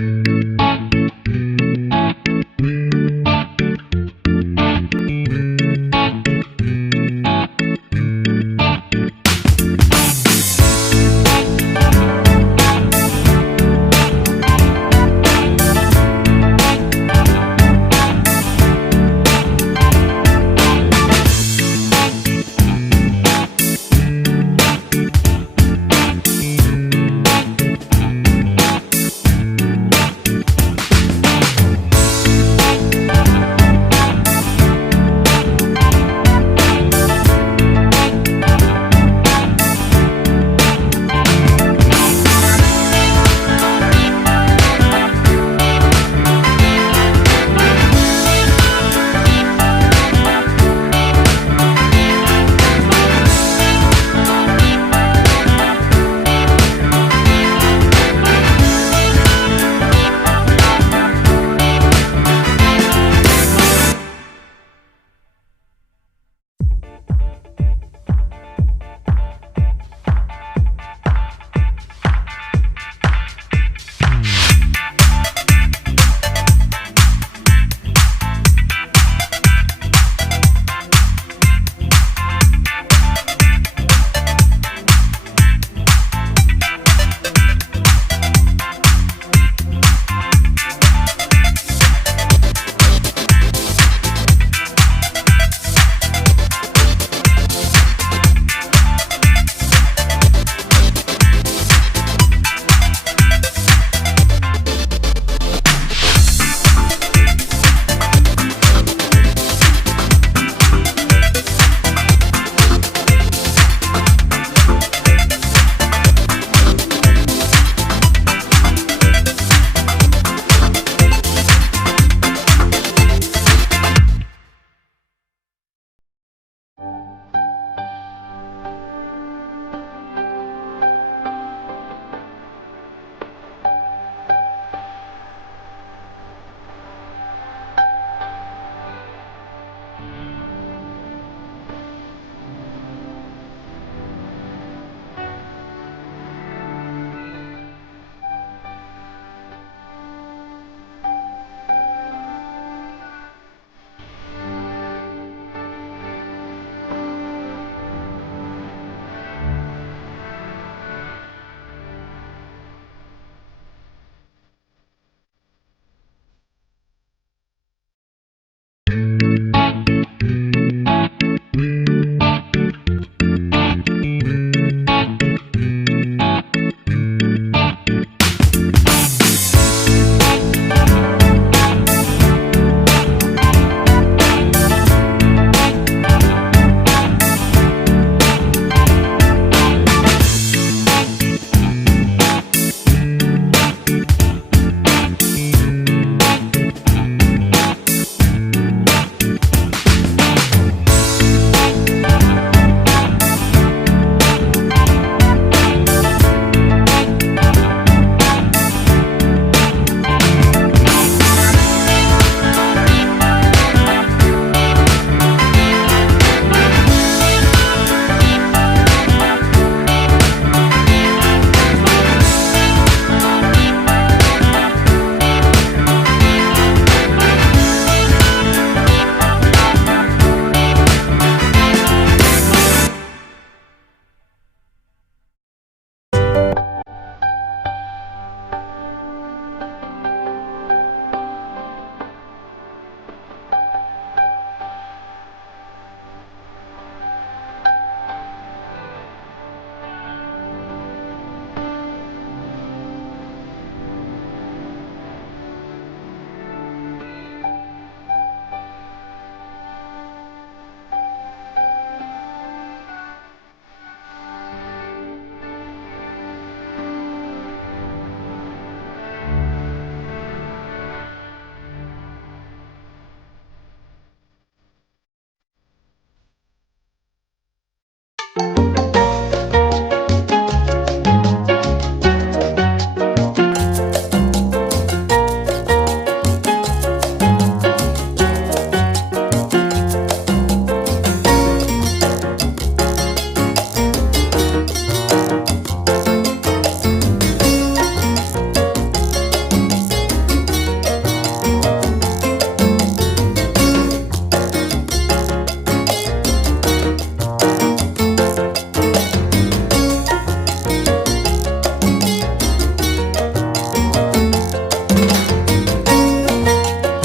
you